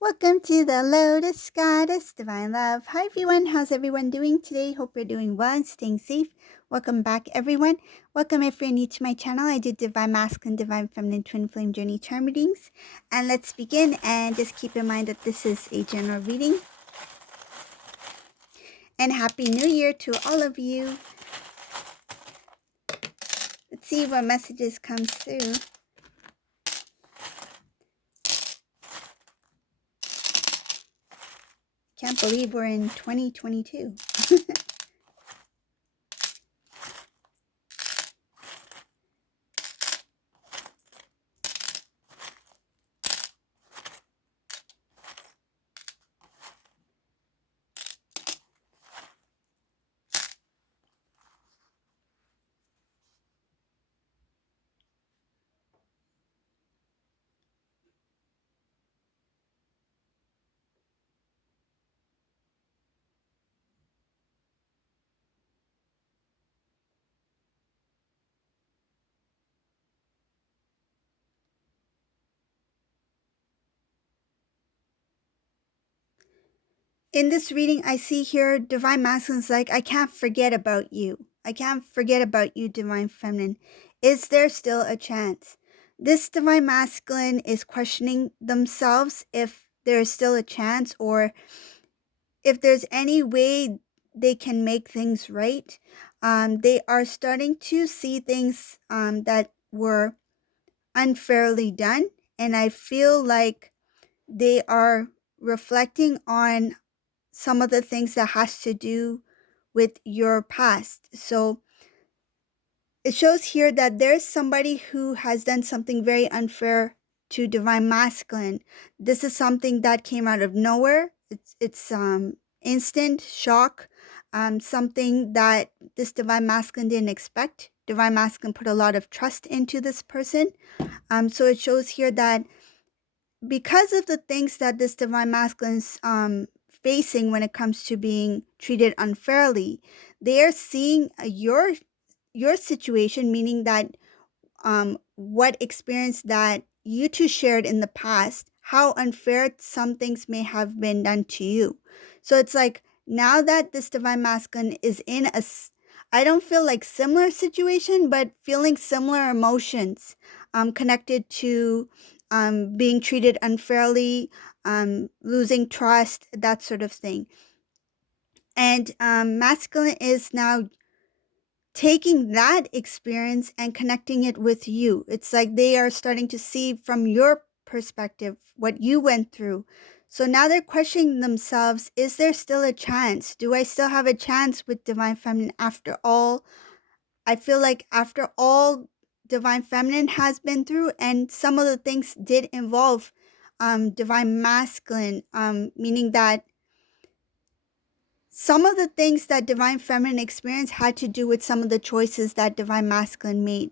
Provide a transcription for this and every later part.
Welcome to the Lotus Goddess Divine Love. Hi everyone, how's everyone doing today? Hope you're doing well and staying safe. Welcome back everyone. Welcome if you're new to my channel. I do Divine Masculine, Divine Feminine, Twin Flame Journey Charm readings. And let's begin, and just keep in mind that this is a general reading. And Happy New Year to all of you. Let's see what messages come through. Can't believe we're in 2022. In this reading, I see here Divine Masculine's like, I can't forget about you. I can't forget about you, Divine Feminine. Is there still a chance? This Divine Masculine is questioning themselves if there's still a chance or if there's any way they can make things right. They are starting to see things that were unfairly done. And I feel like they are reflecting on some of the things that has to do with your past. So it shows here that there's somebody who has done something very unfair to Divine Masculine. This is something that came out of nowhere. It's instant shock, something that this Divine Masculine didn't expect. Divine Masculine put a lot of trust into this person. So it shows here that because of the things that this Divine Masculine's facing when it comes to being treated unfairly, they are seeing your situation, meaning that what experience that you two shared in the past, how unfair some things may have been done to you. So it's like now that this Divine Masculine is in I don't feel like similar situation, but feeling similar emotions connected to being treated unfairly, losing trust, that sort of thing. And Masculine is now taking that experience and connecting it with you. It's like they are starting to see from your perspective what you went through. So now they're questioning themselves, is there still a chance? Do I still have a chance with Divine Feminine after all? I feel like after all Divine Feminine has been through, and some of the things did involve Divine Masculine, meaning that some of the things that Divine Feminine experienced had to do with some of the choices that Divine Masculine made.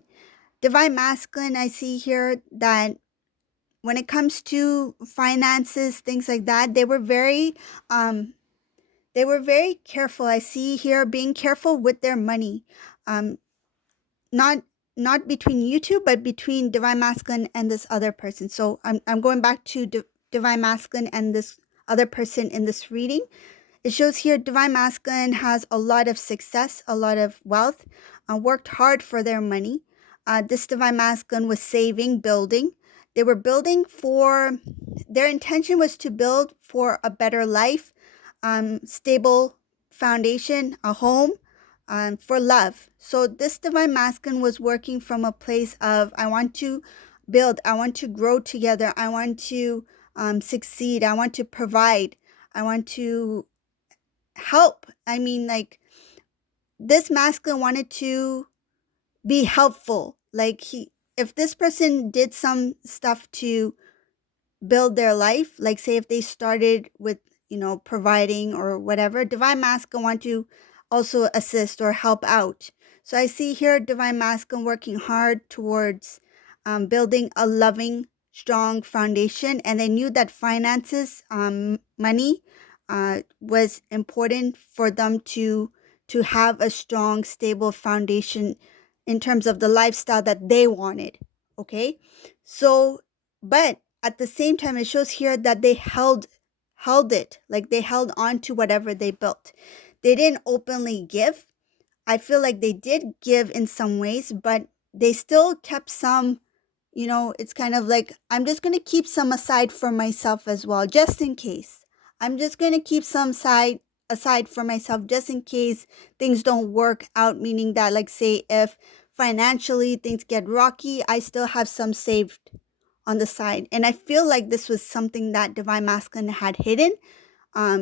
Divine Masculine, I see here that when it comes to finances, things like that, they were very careful. I see here being careful with their money. Not not between you two, but between Divine Masculine and this other person. So I'm going back to Divine Masculine and this other person in this reading. It shows here Divine Masculine has a lot of success, a lot of wealth, worked hard for their money. This Divine Masculine was saving, building. They were building for, their intention was to build for a better life, stable foundation, a home, for love. So this Divine Masculine was working from a place of, I want to build, I want to grow together, I want to succeed, I want to provide, I want to help. I mean, like, this masculine wanted to be helpful. Like, if this person did some stuff to build their life, like say if they started with, providing or whatever, Divine Masculine want to also assist or help out. So I see here Divine Masculine working hard towards building a loving, strong foundation, and they knew that finances, money, was important for them to have a strong, stable foundation in terms of the lifestyle that they wanted. Okay, so but at the same time, it shows here that they held it, like they held on to whatever they built. They didn't openly give. I feel like they did give in some ways, but they still kept some, it's kind of like, I'm just going to keep some aside for myself as well, just in case. I'm just going to keep some aside for myself just in case things don't work out, meaning that, like, say if financially things get rocky, I still have some saved on the side. And I feel like this was something that Divine Masculine had hidden,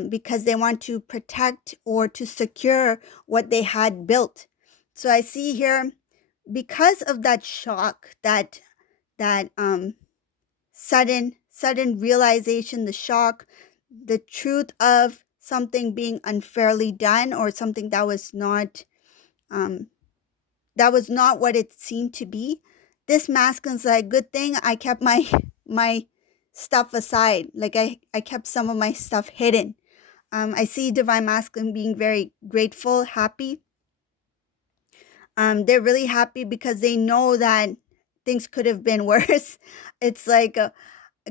because they want to protect or to secure what they had built. So I see here, because of that shock, that sudden realization, the shock, the truth of something being unfairly done, or something um, that was not what it seemed to be. This masculine's like, good thing I kept my my stuff aside. Like I kept some of my stuff hidden. I see Divine Masculine being very grateful, happy. They're really happy because they know that things could have been worse. It's like a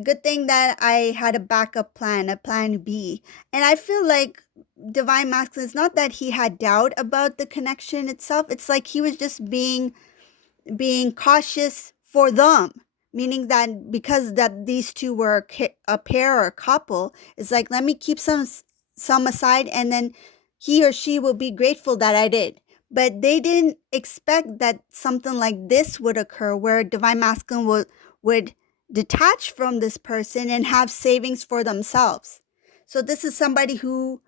good thing that I had a backup plan, a plan B. And I feel like Divine Masculine, it's not that he had doubt about the connection itself. It's like he was just being cautious for them, meaning that because that these two were a pair or a couple, it's like, let me keep some aside, and then he or she will be grateful that I did. But they didn't expect that something like this would occur, where Divine Masculine would detach from this person and have savings for themselves. So this is somebody who,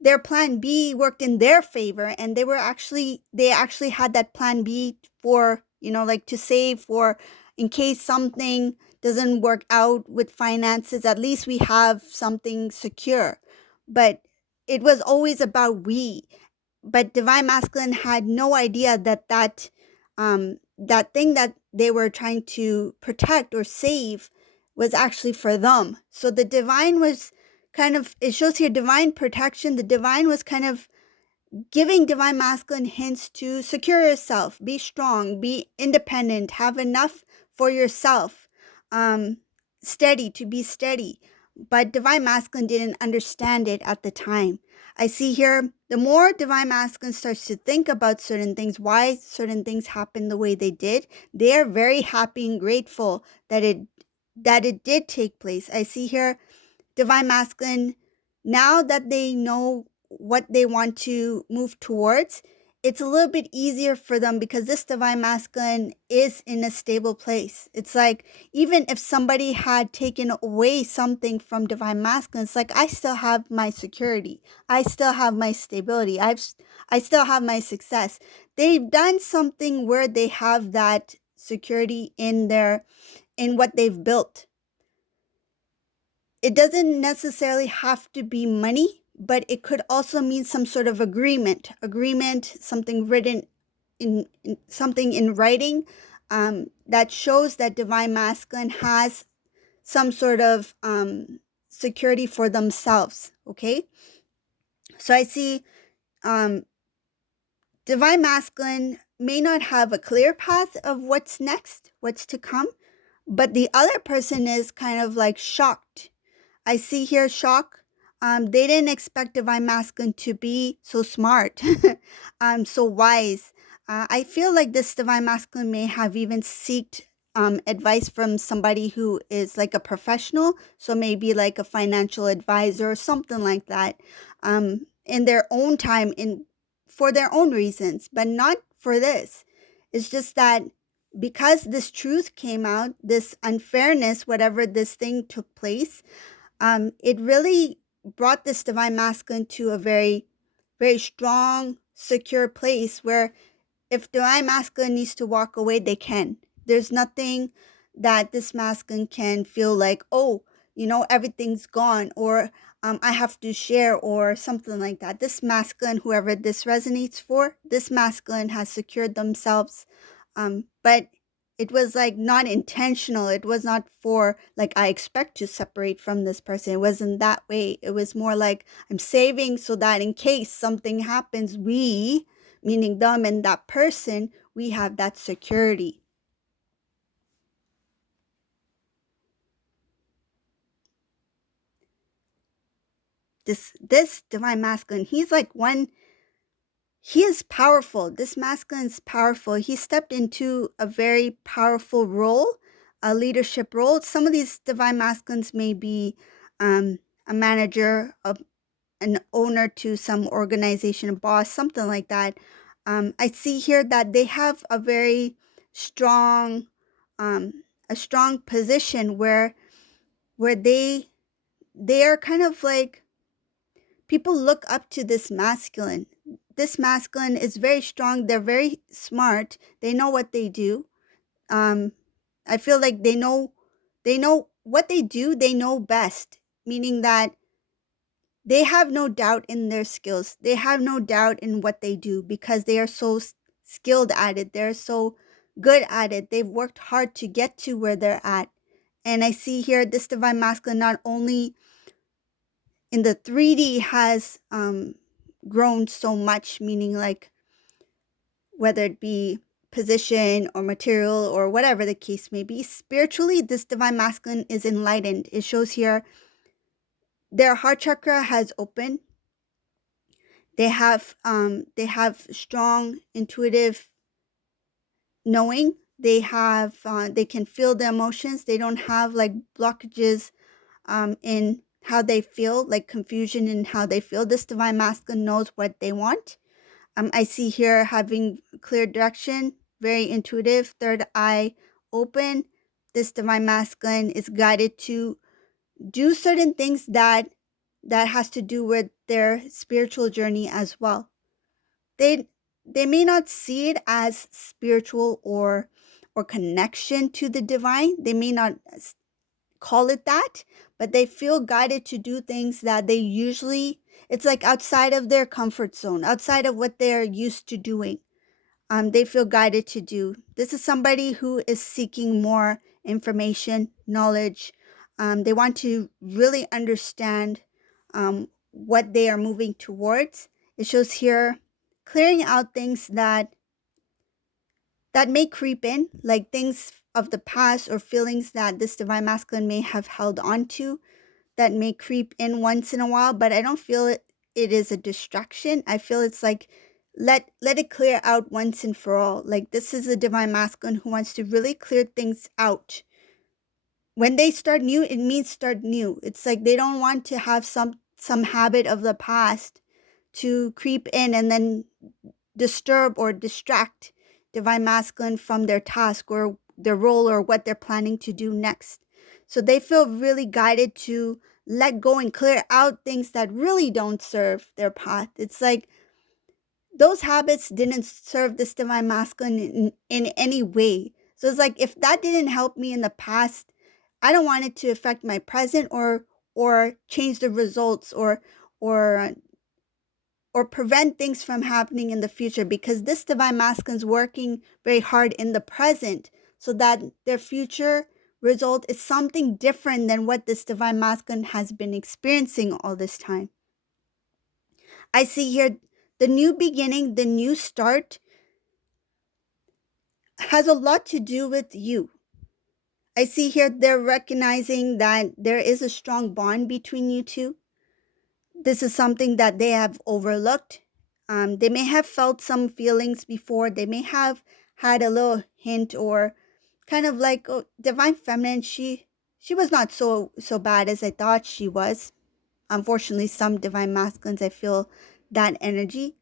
their plan B worked in their favor, and they actually had that plan B for, like, to save for, in case something doesn't work out with finances, at least we have something secure. But it was always about we. But Divine Masculine had no idea that thing that they were trying to protect or save was actually for them. So the divine was kind of, it shows here divine protection. The divine was kind of giving Divine Masculine hints to secure yourself, be strong, be independent, have enough for yourself, um, to be steady. But Divine Masculine didn't understand it at the time. I see here, the more Divine Masculine starts to think about certain things, why certain things happen the way they did, they are very happy and grateful that it did take place. I see here, Divine Masculine, now that they know what they want to move towards, it's a little bit easier for them because this Divine Masculine is in a stable place. It's like, even if somebody had taken away something from Divine Masculine, it's like, I still have my security. I still have my stability. I still have my success. They've done something where they have that security in what they've built. It doesn't necessarily have to be money, but it could also mean some sort of agreement, something written in something in writing, that shows that Divine Masculine has some sort of security for themselves. Okay, so I see, um, Divine Masculine may not have a clear path of what's next, what's to come, but the other person is kind of like shocked. I see here shock. They didn't expect Divine Masculine to be so smart, so wise. I feel like this Divine Masculine may have even sought advice from somebody who is like a professional, so maybe like a financial advisor or something like that, in their own time, in for their own reasons, but not for this. It's just that because this truth came out, this unfairness, whatever this thing took place, it really brought this Divine Masculine to a very, very strong, secure place where if Divine Masculine needs to walk away, they can. There's nothing that this masculine can feel like, oh, everything's gone, or I have to share, or something like that. This masculine, whoever this resonates for, this masculine has secured themselves. But it was like not intentional. It was not for like, I expect to separate from this person. It wasn't that way. It was more like, I'm saving so that in case something happens, we, meaning them and that person, we have that security. This divine masculine, he's like one. He is powerful. This masculine is powerful. He stepped into a very powerful role, a leadership role. Some of these divine masculines may be um, a manager, an owner to some organization, a boss, something like that. I see here that they have a very strong, um, a strong position where they are kind of like people look up to this masculine. This masculine is very strong. They're very smart. They know what they do. Um, I feel like they know what they do. They know best, meaning that they have no doubt in their skills. They have no doubt in what they do because they are so skilled at it. They're so good at it. They've worked hard to get to where they're at. And I see here this divine masculine not only in the 3D has grown so much, meaning like whether it be position or material or whatever the case may be, spiritually, this divine masculine is enlightened. It shows here their heart chakra has opened. They have strong intuitive knowing. They can feel the emotions. They don't have like blockages in how they feel, like confusion in how they feel. This divine masculine knows what they want. I see here having clear direction, very intuitive, third eye open. This divine masculine is guided to do certain things that has to do with their spiritual journey as well. They they may not see it as spiritual or connection to the divine. They may not call it that, but they feel guided to do things that they usually, it's like outside of their comfort zone, outside of what they're used to doing. They feel guided to do. This is somebody who is seeking more information, knowledge. They want to really understand what they are moving towards. It shows here clearing out things that may creep in, like things of the past or feelings that this divine masculine may have held on to that may creep in once in a while, but I don't feel it is a distraction. I feel it's like let it clear out once and for all. Like this is a divine masculine who wants to really clear things out. When they start new, it means start new. It's like they don't want to have some habit of the past to creep in and then disturb or distract divine masculine from their task or their role or what they're planning to do next. So they feel really guided to let go and clear out things that really don't serve their path. It's like those habits didn't serve this divine masculine in any way. So it's like if that didn't help me in the past, I don't want it to affect my present or change the results or or prevent things from happening in the future, because this divine masculine is working very hard in the present so that their future result is something different than what this divine masculine has been experiencing all this time. I see here the new beginning, the new start has a lot to do with you. I see here they're recognizing that there is a strong bond between you two. This is something that they have overlooked. They may have felt some feelings before. They may have had a little hint or kind of like, oh, divine feminine. She was not so bad as I thought she was. Unfortunately, some divine masculines, I feel that energy.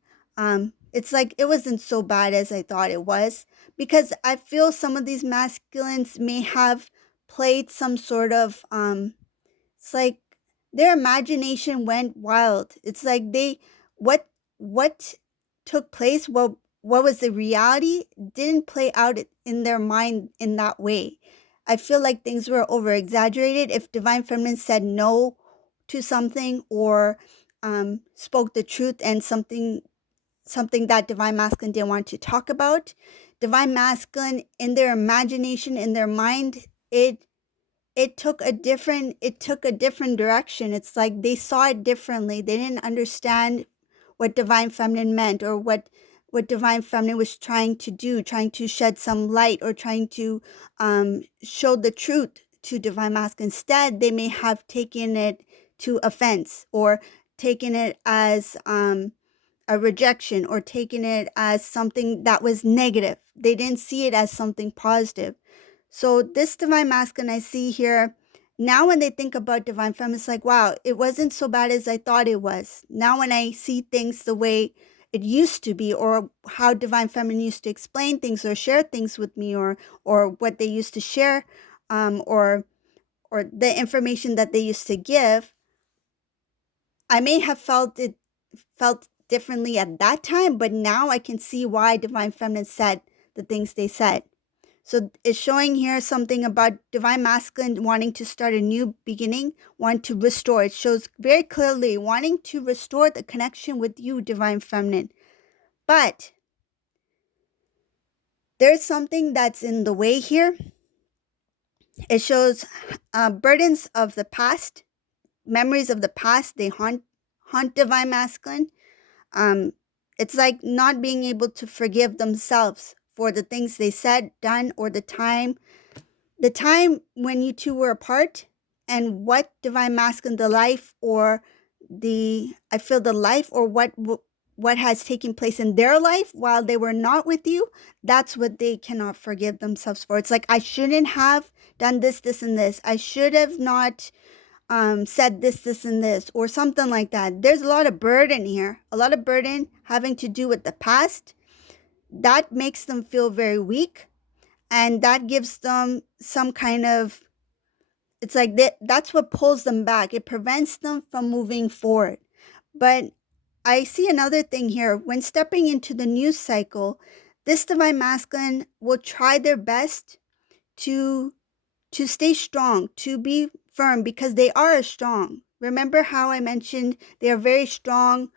It's like it wasn't so bad as I thought it was, because I feel some of these masculines may have played some sort of it's like their imagination went wild. It's like they what what took place, what was the reality didn't play out in their mind in that way. I feel like things were over exaggerated. If divine feminine said no to something or spoke the truth and something that divine masculine didn't want to talk about, divine masculine in their imagination, in their mind, it took a different direction. It's like they saw it differently. They didn't understand what divine feminine meant or what divine feminine was trying to do, trying to shed some light or trying to show the truth to divine masculine. Instead, they may have taken it to offense or taken it as a rejection or taken it as something that was negative. They didn't see it as something positive. So this divine masculine I see here, now when they think about divine feminine, it's like, wow, it wasn't so bad as I thought it was. Now when I see things the way it used to be, or how divine feminine used to explain things or share things with me, or what they used to share, or the information that they used to give, I may have felt differently at that time, but now I can see why divine feminine said the things they said. So it's showing here something about divine masculine wanting to start a new beginning, wanting to restore. It shows very clearly wanting to restore the connection with you, divine feminine. But there's something that's in the way here. It shows burdens of the past, memories of the past. They haunt divine masculine. It's like not being able to forgive themselves for the things they said, done, or the time when you two were apart, and what divine masculine, the life, or the life, or what has taken place in their life while they were not with you. That's what they cannot forgive themselves for. It's like, I shouldn't have done this, and this. I should have not said this, and this, or something like that. There's a lot of burden here, a lot of burden having to do with the past. That makes them feel very weak, and that gives them some kind of, it's like that's what pulls them back. It prevents them from moving forward. But I see another thing here. When stepping into the new cycle, this divine masculine will try their best to stay strong, to be firm, because they are strong. Remember how I mentioned they are very strong.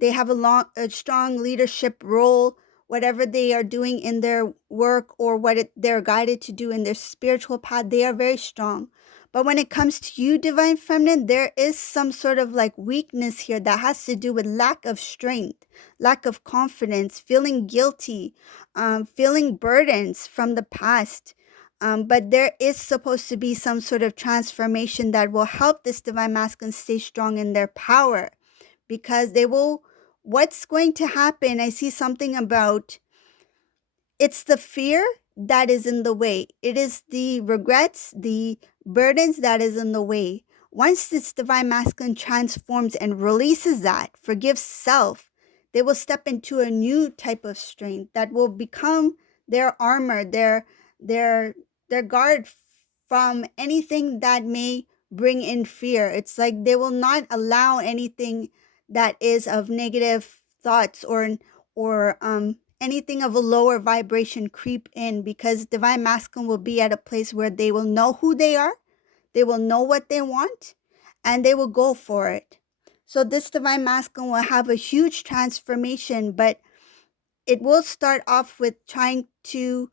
They have a strong leadership role, whatever they are doing in their work, or they're guided to do in their spiritual path. They are very strong. But when it comes to you, divine feminine, there is some sort of like weakness here that has to do with lack of strength, lack of confidence, feeling guilty, feeling burdens from the past. But there is supposed to be some sort of transformation that will help this divine masculine stay strong in their power, because what's going to happen, I see something about, it's the fear that is in the way. It is the regrets, the burdens that is in the way. Once this divine masculine transforms and releases that, forgives self, they will step into a new type of strength that will become their armor, their guard from anything that may bring in fear. It's like they will not allow anything that is of negative thoughts, or anything of a lower vibration creep in, because divine masculine will be at a place where they will know who they are, they will know what they want, and they will go for it. So this divine masculine will have a huge transformation, but it will start off with trying to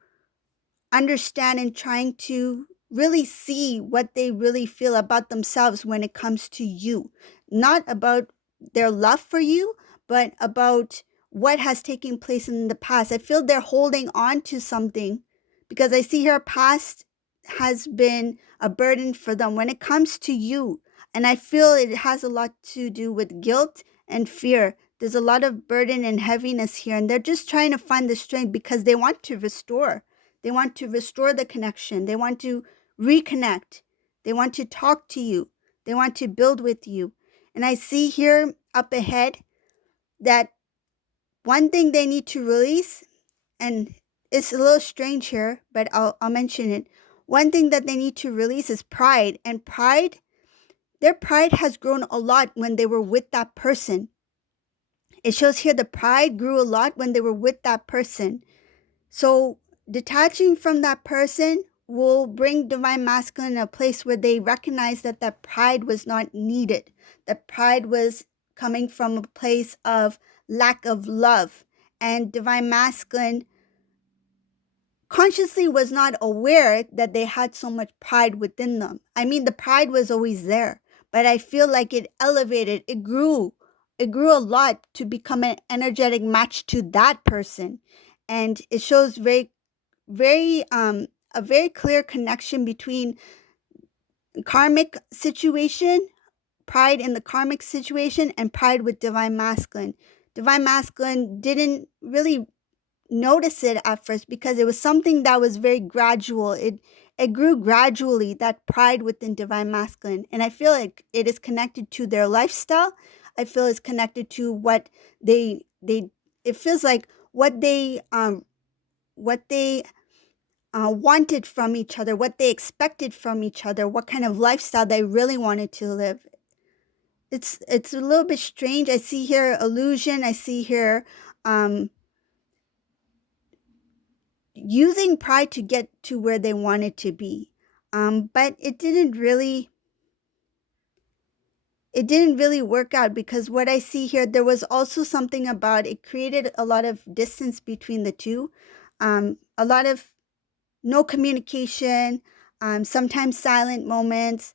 understand and trying to really see what they really feel about themselves when it comes to you. Not about their love for you, but about what has taken place in the past. I feel they're holding on to something, because I see her past has been a burden for them when it comes to you. And I feel it has a lot to do with guilt and fear. There's a lot of burden and heaviness here, and they're just trying to find the strength because they want to restore. They want to restore the connection. They want to reconnect. They want to talk to you. They want to build with you. And I see here up ahead that one thing they need to release, and it's a little strange here, but I'll mention it. One thing that they need to release is pride. And their pride has grown a lot when they were with that person. It shows here the pride grew a lot when they were with that person. So detaching from that person will bring divine masculine in a place where they recognize that that pride was not needed. That pride was coming from a place of lack of love. And divine masculine consciously was not aware that they had so much pride within them. I mean, the pride was always there, but I feel like it elevated, it grew a lot to become an energetic match to that person. And it shows a very clear connection between karmic situation pride in the karmic situation and pride with divine masculine. Divine masculine didn't really notice it at first because it was something that was very gradual. It grew gradually, that pride within divine masculine, and I feel like it is connected to their lifestyle. I feel it's connected to what they it feels like what they wanted from each other, what they expected from each other, what kind of lifestyle they really wanted to live. It's a little bit strange. I see here illusion. I see here using pride to get to where they wanted to be. But it didn't really work out, because what I see here, there was also something about it created a lot of distance between the two, a lot of no communication, sometimes silent moments.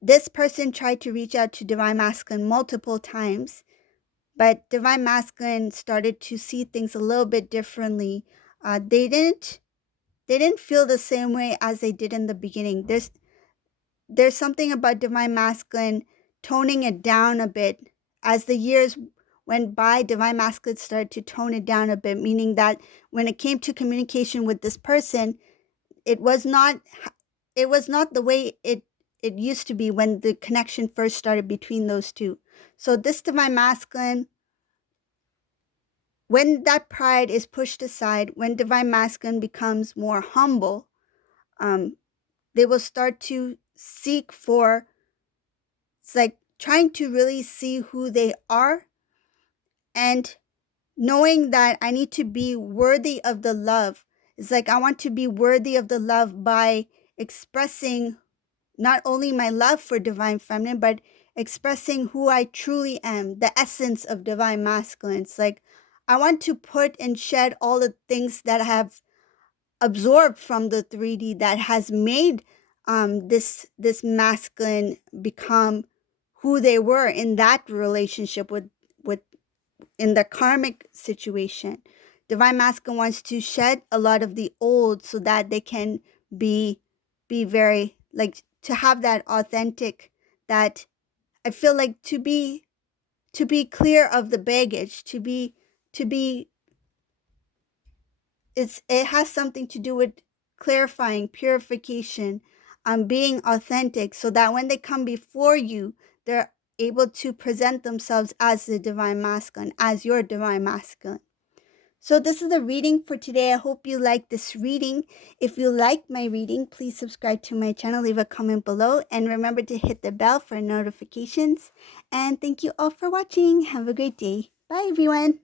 This person tried to reach out to divine masculine multiple times, but divine masculine started to see things a little bit differently. They didn't feel the same way as they did in the beginning. There's something about divine masculine toning it down a bit. As the years went by, divine masculine started to tone it down a bit, meaning that when it came to communication with this person, it was not the way it used to be when the connection first started between those two. So this divine masculine, when that pride is pushed aside, when divine masculine becomes more humble, they will start to seek for, it's like trying to really see who they are, and knowing that I need to be worthy of the love. It's like I want to be worthy of the love by expressing not only my love for divine feminine, but expressing who I truly am, the essence of divine masculine. It's like I want to put and shed all the things that I have absorbed from the 3D, that has made this masculine become who they were in that relationship with in the karmic situation. Divine masculine wants to shed a lot of the old so that they can be very, like, to have that authentic, that I feel like to be clear of the baggage, to be it has something to do with clarifying, purification, being authentic, so that when they come before you, they're able to present themselves as the divine masculine, as your divine masculine. So this is the reading for today. I hope you like this reading. If you like my reading, please subscribe to my channel, leave a comment below, and remember to hit the bell for notifications. And thank you all for watching. Have a great day. Bye, everyone.